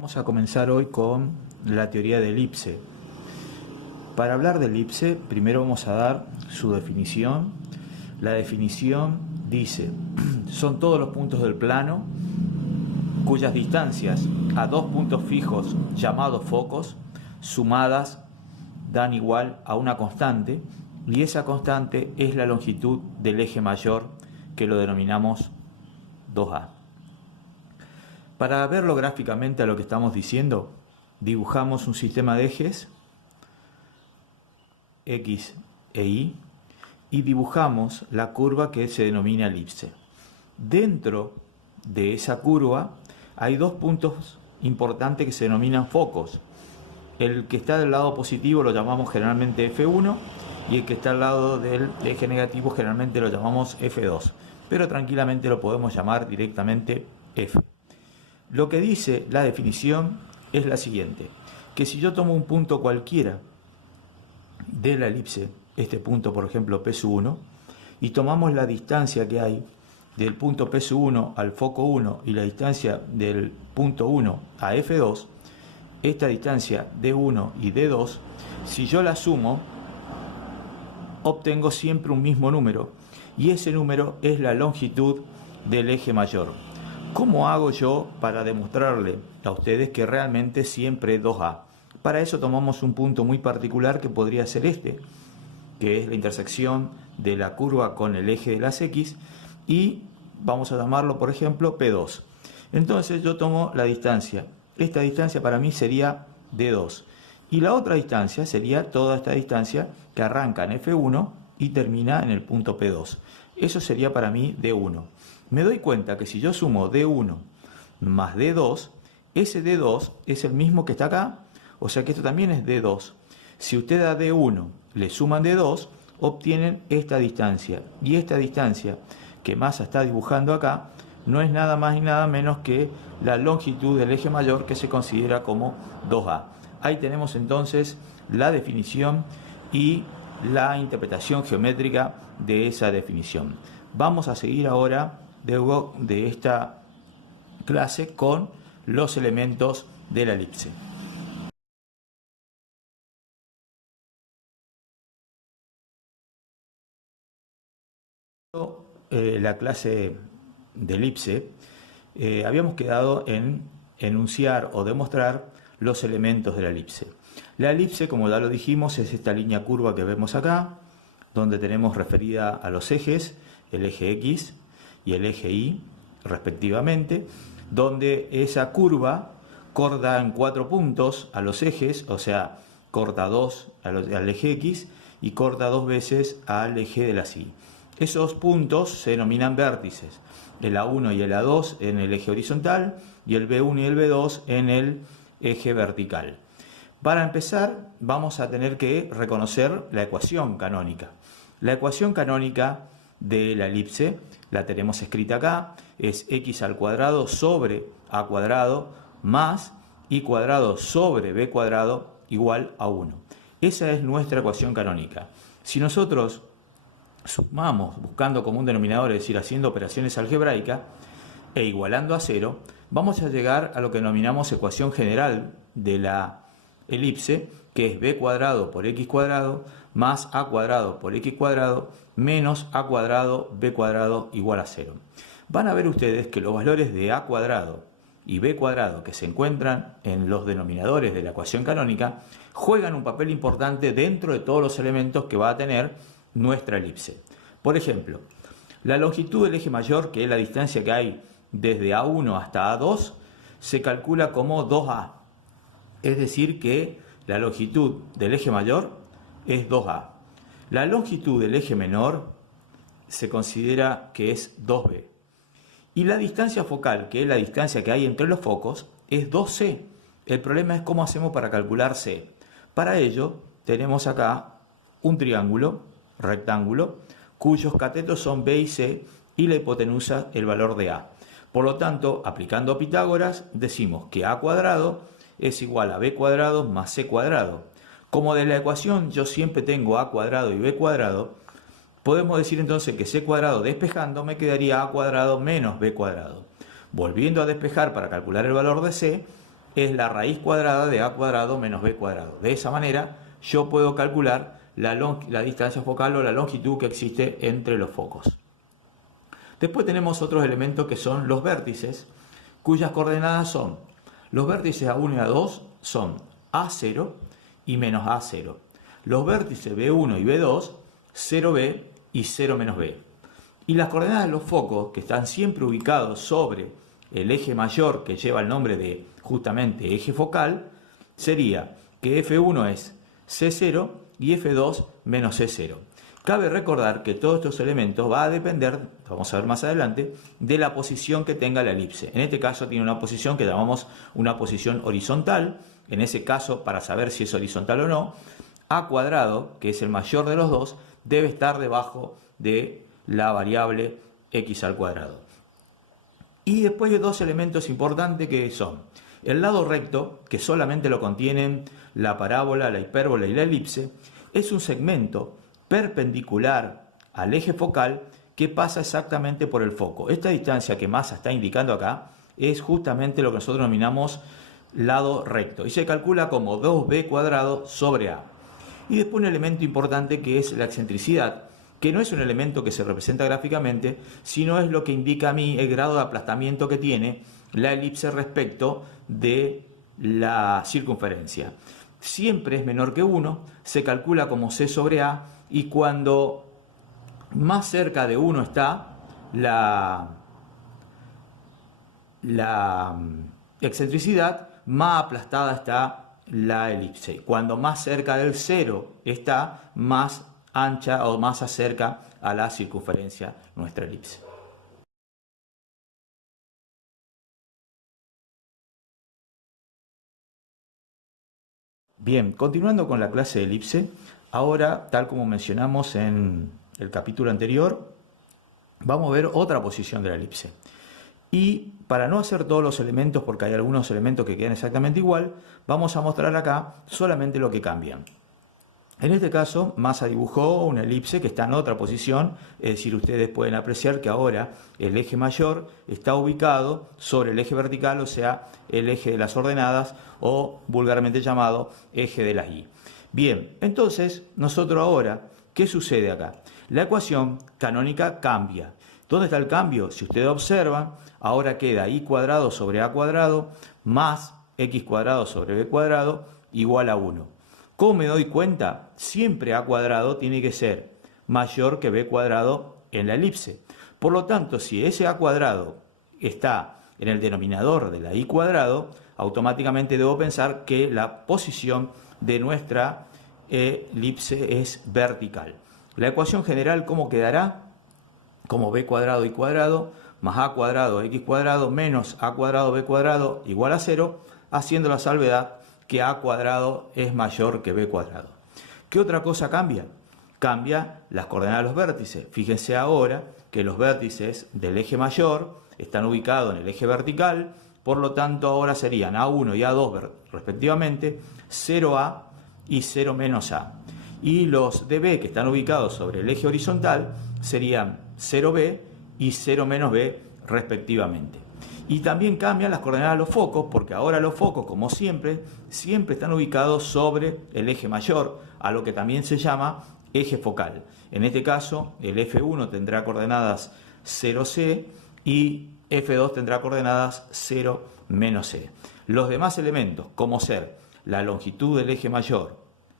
Vamos a comenzar hoy con la teoría de elipse. Para hablar de elipse, primero vamos a dar su definición. La definición dice, son todos los puntos del plano cuyas distancias a dos puntos fijos llamados focos, sumadas, dan igual a una constante, y esa constante es la longitud del eje mayor, que lo denominamos 2A. Para verlo gráficamente a lo que estamos diciendo, dibujamos un sistema de ejes X e Y y dibujamos la curva que se denomina elipse. Dentro de esa curva hay dos puntos importantes que se denominan focos. El que está del lado positivo lo llamamos generalmente F1 y el que está al lado del eje negativo generalmente lo llamamos F2, pero tranquilamente lo podemos llamar directamente F. Lo que dice la definición es la siguiente, que si yo tomo un punto cualquiera de la elipse, este punto por ejemplo P1, y tomamos la distancia que hay del punto P1 al foco 1 y la distancia del punto 1 a F2, esta distancia D1 y D2, si yo la sumo, obtengo siempre un mismo número, y ese número es la longitud del eje mayor. ¿Cómo hago yo para demostrarle a ustedes que realmente siempre es 2A? Para eso tomamos un punto muy particular que podría ser este, que es la intersección de la curva con el eje de las X, y vamos a llamarlo por ejemplo P2. Entonces yo tomo la distancia. Esta distancia para mí sería D2. Y la otra distancia sería toda esta distancia que arranca en F1 y termina en el punto P2. Eso sería para mí D1. Me doy cuenta que si yo sumo D1 más D2, ese D2 es el mismo que está acá, o sea que esto también es D2. Si usted a D1 le suman D2, obtienen esta distancia. Y esta distancia que Massa está dibujando acá no es nada más ni nada menos que la longitud del eje mayor, que se considera como 2A. Ahí tenemos entonces la definición y la interpretación geométrica de esa definición. Vamos a seguir ahora, luego de esta clase, con los elementos de la elipse. La clase de elipse, habíamos quedado en enunciar o demostrar los elementos de la elipse. La elipse, como ya lo dijimos, es esta línea curva que vemos acá, donde tenemos referida a los ejes, el eje X y el eje Y, respectivamente, donde esa curva corta en 4 puntos a los ejes, o sea, corta 2 al eje X y corta 2 veces al eje de las Y. Esos puntos se denominan vértices, el A1 y el A2 en el eje horizontal y el B1 y el B2 en el eje vertical. Para empezar, vamos a tener que reconocer la ecuación canónica. La ecuación canónica de la elipse la tenemos escrita acá, es x al cuadrado sobre a cuadrado más y cuadrado sobre b cuadrado igual a 1. Esa es nuestra ecuación canónica. Si nosotros sumamos buscando común denominador, es decir, haciendo operaciones algebraicas e igualando a 0, vamos a llegar a lo que denominamos ecuación general de la elipse, que es b cuadrado por x cuadrado más a cuadrado por x cuadrado menos a cuadrado b cuadrado igual a 0. Van a ver ustedes que los valores de a cuadrado y b cuadrado que se encuentran en los denominadores de la ecuación canónica juegan un papel importante dentro de todos los elementos que va a tener nuestra elipse. Por ejemplo, la longitud del eje mayor, que es la distancia que hay desde A1 hasta A2, se calcula como 2A. Es decir que la longitud del eje mayor es 2A. La longitud del eje menor se considera que es 2B. Y la distancia focal, que es la distancia que hay entre los focos, es 2C. El problema es cómo hacemos para calcular C. Para ello tenemos acá un triángulo rectángulo cuyos catetos son B y C y la hipotenusa el valor de A. Por lo tanto, aplicando a Pitágoras, decimos que A cuadrado es igual a B cuadrado más C cuadrado. Como de la ecuación yo siempre tengo A cuadrado y B cuadrado, podemos decir entonces que C cuadrado despejando me quedaría A cuadrado menos B cuadrado. Volviendo a despejar para calcular el valor de C, es la raíz cuadrada de a cuadrado menos b cuadrado. De esa manera yo puedo calcular la distancia focal o la longitud que existe entre los focos. Después tenemos otros elementos que son los vértices, cuyas coordenadas son, los vértices A1 y A2 son A0 y menos A0. Los vértices B1 y B2, 0B y 0 menos B. Y las coordenadas de los focos, que están siempre ubicados sobre el eje mayor, que lleva el nombre de justamente eje focal, sería que F1 es C0 y F2 menos C0. Cabe recordar que todos estos elementos va a depender, vamos a ver más adelante, de la posición que tenga la elipse. En este caso tiene una posición que llamamos una posición horizontal. En ese caso, para saber si es horizontal o no, a cuadrado, que es el mayor de los dos, debe estar debajo de la variable x al cuadrado. Y después hay dos elementos importantes que son el lado recto, que solamente lo contienen la parábola, la hipérbola y la elipse, es un segmento perpendicular al eje focal que pasa exactamente por el foco. Esta distancia que Massa está indicando acá es justamente lo que nosotros denominamos lado recto y se calcula como 2b cuadrado sobre a. Y después un elemento importante que es la excentricidad, que no es un elemento que se representa gráficamente, sino es lo que indica a mí el grado de aplastamiento que tiene la elipse respecto de la circunferencia. Siempre es menor que 1, se calcula como c sobre a, y cuando más cerca de 1 está la excentricidad, más aplastada está la elipse. Cuando más cerca del 0 está, más ancha o más acerca a la circunferencia nuestra elipse. Bien, continuando con la clase de elipse, ahora, tal como mencionamos en el capítulo anterior, vamos a ver otra posición de la elipse. Y para no hacer todos los elementos, porque hay algunos elementos que quedan exactamente igual, vamos a mostrar acá solamente lo que cambian. En este caso, Massa dibujó una elipse que está en otra posición, es decir, ustedes pueden apreciar que ahora el eje mayor está ubicado sobre el eje vertical, o sea, el eje de las ordenadas, o vulgarmente llamado eje de las y. Bien, entonces, nosotros ahora, ¿qué sucede acá? La ecuación canónica cambia. ¿Dónde está el cambio? Si ustedes observan, ahora queda y cuadrado sobre a cuadrado más x cuadrado sobre b cuadrado igual a 1. ¿Cómo me doy cuenta? Siempre a cuadrado tiene que ser mayor que b cuadrado en la elipse. Por lo tanto, si ese a cuadrado está en el denominador de la y cuadrado, automáticamente debo pensar que la posición de nuestra elipse es vertical. La ecuación general, ¿cómo quedará? Como b cuadrado y cuadrado más a cuadrado x cuadrado menos a cuadrado b cuadrado igual a 0, haciendo la salvedad que a cuadrado es mayor que b cuadrado. ¿Qué otra cosa cambia? Cambia las coordenadas de los vértices. Fíjense ahora que los vértices del eje mayor están ubicados en el eje vertical, por lo tanto ahora serían A1 y A2 respectivamente, 0A y 0 menos A. Y los de B que están ubicados sobre el eje horizontal serían 0B y 0 menos B respectivamente. Y también cambian las coordenadas de los focos, porque ahora los focos, como siempre están ubicados sobre el eje mayor, a lo que también se llama eje focal. En este caso, el F1 tendrá coordenadas 0C y F2 tendrá coordenadas 0 menos C. Los demás elementos, como ser la longitud del eje mayor,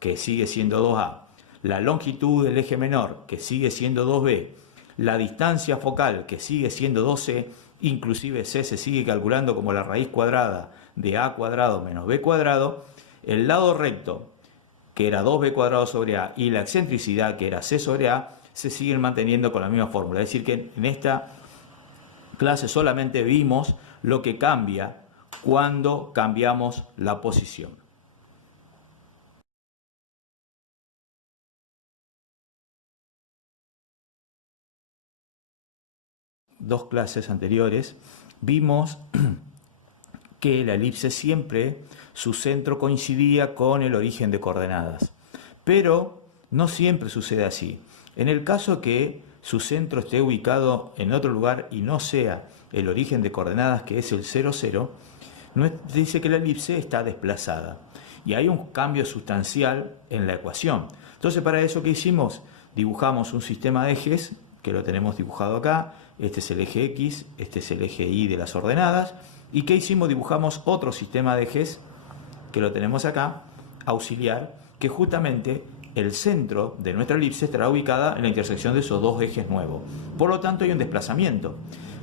que sigue siendo 2A, la longitud del eje menor, que sigue siendo 2B, la distancia focal, que sigue siendo 2C, inclusive C se sigue calculando como la raíz cuadrada de a cuadrado menos b cuadrado, el lado recto, que era 2b cuadrado sobre a, y la excentricidad, que era c sobre a, se siguen manteniendo con la misma fórmula. Es decir, que en esta clase solamente vimos lo que cambia cuando cambiamos la posición. Dos clases anteriores vimos que la elipse siempre su centro coincidía con el origen de coordenadas, pero no siempre sucede así. En el caso que su centro esté ubicado en otro lugar y no sea el origen de coordenadas, que es el 0, 0, Dice que la elipse está desplazada y hay un cambio sustancial en la ecuación. Entonces, para eso, ¿qué hicimos? Dibujamos un sistema de ejes, que lo tenemos dibujado acá. Este es el eje X, este es el eje Y de las ordenadas. ¿Y qué hicimos? Dibujamos otro sistema de ejes, que lo tenemos acá, auxiliar, que justamente el centro de nuestra elipse estará ubicada en la intersección de esos dos ejes nuevos. Por lo tanto, hay un desplazamiento.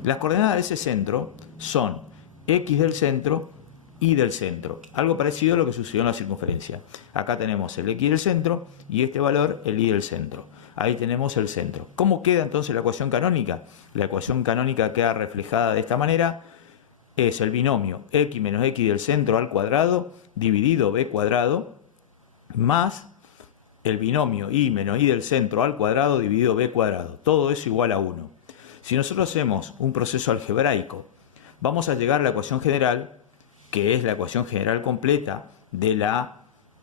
Las coordenadas de ese centro son X del centro, Y del centro. Algo parecido a lo que sucedió en la circunferencia. Acá tenemos el X del centro y este valor el Y del centro. Ahí tenemos el centro. ¿Cómo queda entonces la ecuación canónica? La ecuación canónica queda reflejada de esta manera. Es el binomio X menos X del centro al cuadrado dividido B cuadrado más el binomio Y menos Y del centro al cuadrado dividido B cuadrado. Todo eso igual a 1. Si nosotros hacemos un proceso algebraico, vamos a llegar a la ecuación general, que es la ecuación general completa de la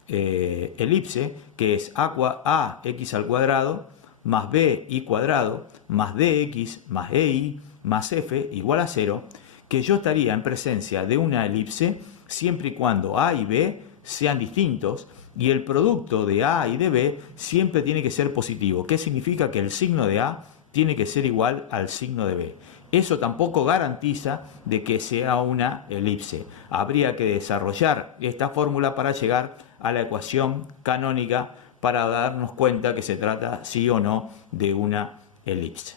elipse, que es ax al cuadrado más BY cuadrado más DX más EY más F igual a 0, que yo estaría en presencia de una elipse siempre y cuando A y B sean distintos y el producto de A y de B siempre tiene que ser positivo. ¿Qué significa? Que el signo de A tiene que ser igual al signo de B. Eso tampoco garantiza de que sea una elipse. Habría que desarrollar esta fórmula para llegar a la ecuación canónica para darnos cuenta que se trata sí o no de una elipse.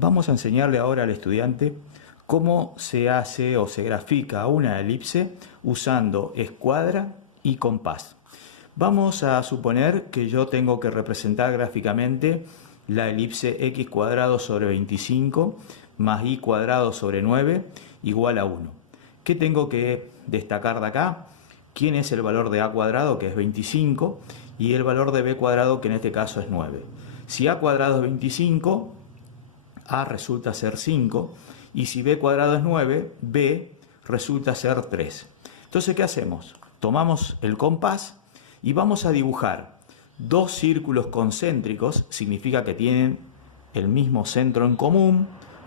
Vamos a enseñarle ahora al estudiante cómo se hace o se grafica una elipse usando escuadra y compás. Vamos a suponer que yo tengo que representar gráficamente la elipse x cuadrado sobre 25 más y cuadrado sobre 9 igual a 1. ¿Qué tengo que destacar de acá? ¿Quién es el valor de a cuadrado, que es 25, y el valor de b cuadrado, que en este caso es 9? Si a cuadrado es 25, a resulta ser 5, y si b cuadrado es 9, b resulta ser 3. Entonces, ¿qué hacemos? Tomamos el compás y vamos a dibujar dos círculos concéntricos, significa que tienen el mismo centro en común,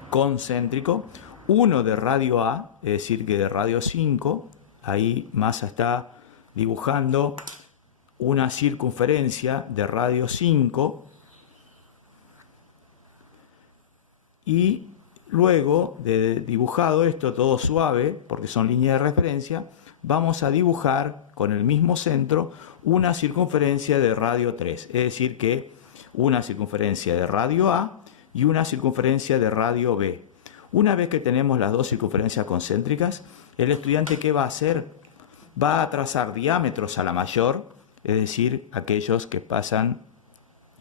concéntrico, uno de radio A, es decir, que de radio 5, ahí Massa está dibujando una circunferencia de radio 5, y luego de dibujado esto todo suave, porque son líneas de referencia, vamos a dibujar con el mismo centro una circunferencia de radio 3, es decir que una circunferencia de radio A y una circunferencia de radio B. Una vez que tenemos las dos circunferencias concéntricas, el estudiante, ¿qué va a hacer? Va a trazar diámetros a la mayor, es decir, aquellos que pasan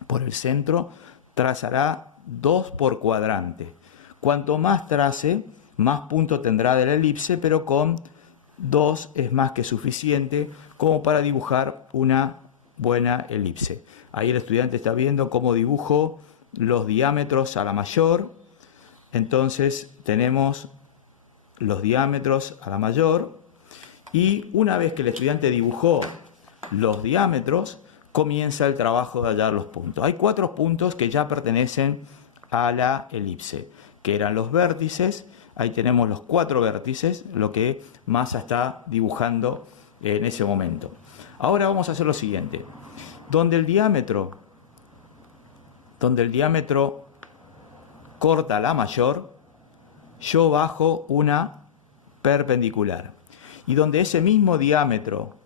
por el centro, trazará 2 por cuadrante. Cuanto más trace, más puntos tendrá de la elipse, pero con 2 es más que suficiente como para dibujar una buena elipse. Ahí el estudiante está viendo cómo dibujo los diámetros a la mayor. Entonces tenemos los diámetros a la mayor, y una vez que el estudiante dibujó los diámetros, comienza el trabajo de hallar los puntos. Hay 4 puntos que ya pertenecen a la elipse, que eran los vértices. Ahí tenemos los 4 vértices, lo que Massa está dibujando en ese momento. Ahora vamos a hacer lo siguiente. Donde el diámetro corta la mayor, yo bajo una perpendicular. Y donde ese mismo diámetro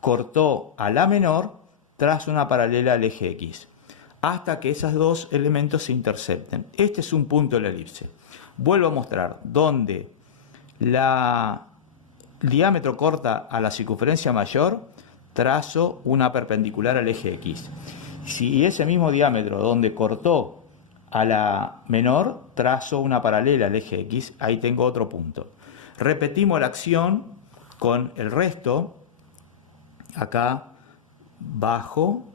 cortó a la menor, trazo una paralela al eje X, hasta que esos dos elementos se intercepten. Este es un punto de la elipse. Vuelvo a mostrar, donde el diámetro corta a la circunferencia mayor, trazo una perpendicular al eje X. Si ese mismo diámetro donde cortó a la menor, trazo una paralela al eje X, ahí tengo otro punto. Repetimos la acción con el resto. Acá bajo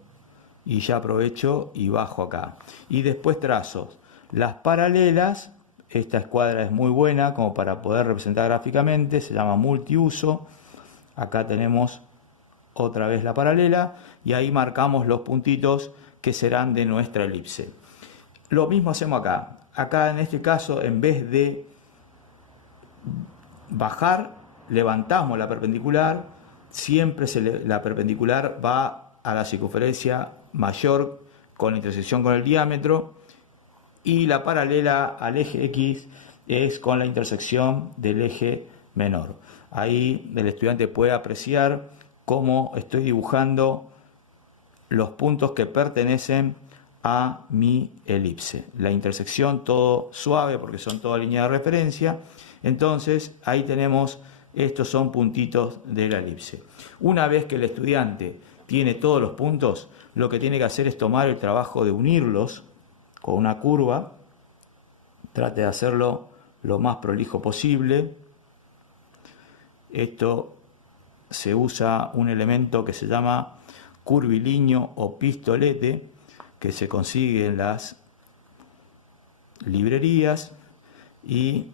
y ya aprovecho y bajo acá. Y después trazo las paralelas. Esta escuadra es muy buena como para poder representar gráficamente, se llama multiuso. Acá tenemos otra vez la paralela y ahí marcamos los puntitos que serán de nuestra elipse. Lo mismo hacemos acá. Acá en este caso, en vez de bajar, levantamos la perpendicular. Siempre la perpendicular va a la circunferencia mayor con intersección con el diámetro, y la paralela al eje X es con la intersección del eje menor. Ahí el estudiante puede apreciar cómo estoy dibujando los puntos que pertenecen a mi elipse. La intersección todo suave porque son toda línea de referencia. Entonces ahí tenemos, estos son puntitos de la elipse. Una vez que el estudiante tiene todos los puntos, lo que tiene que hacer es tomar el trabajo de unirlos con una curva. Trate de hacerlo lo más prolijo posible. Esto se usa un elemento que se llama curvilíneo o pistolete, que se consigue en las librerías y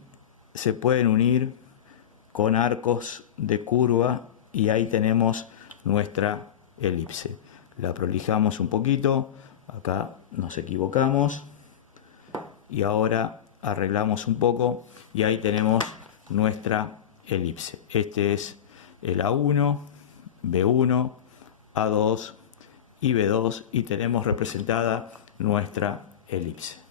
se pueden unir con arcos de curva, y ahí tenemos nuestra elipse. La prolijamos un poquito, acá nos equivocamos y ahora arreglamos un poco y ahí tenemos nuestra elipse. Este es el A1, B1, A2 y B2 y tenemos representada nuestra elipse.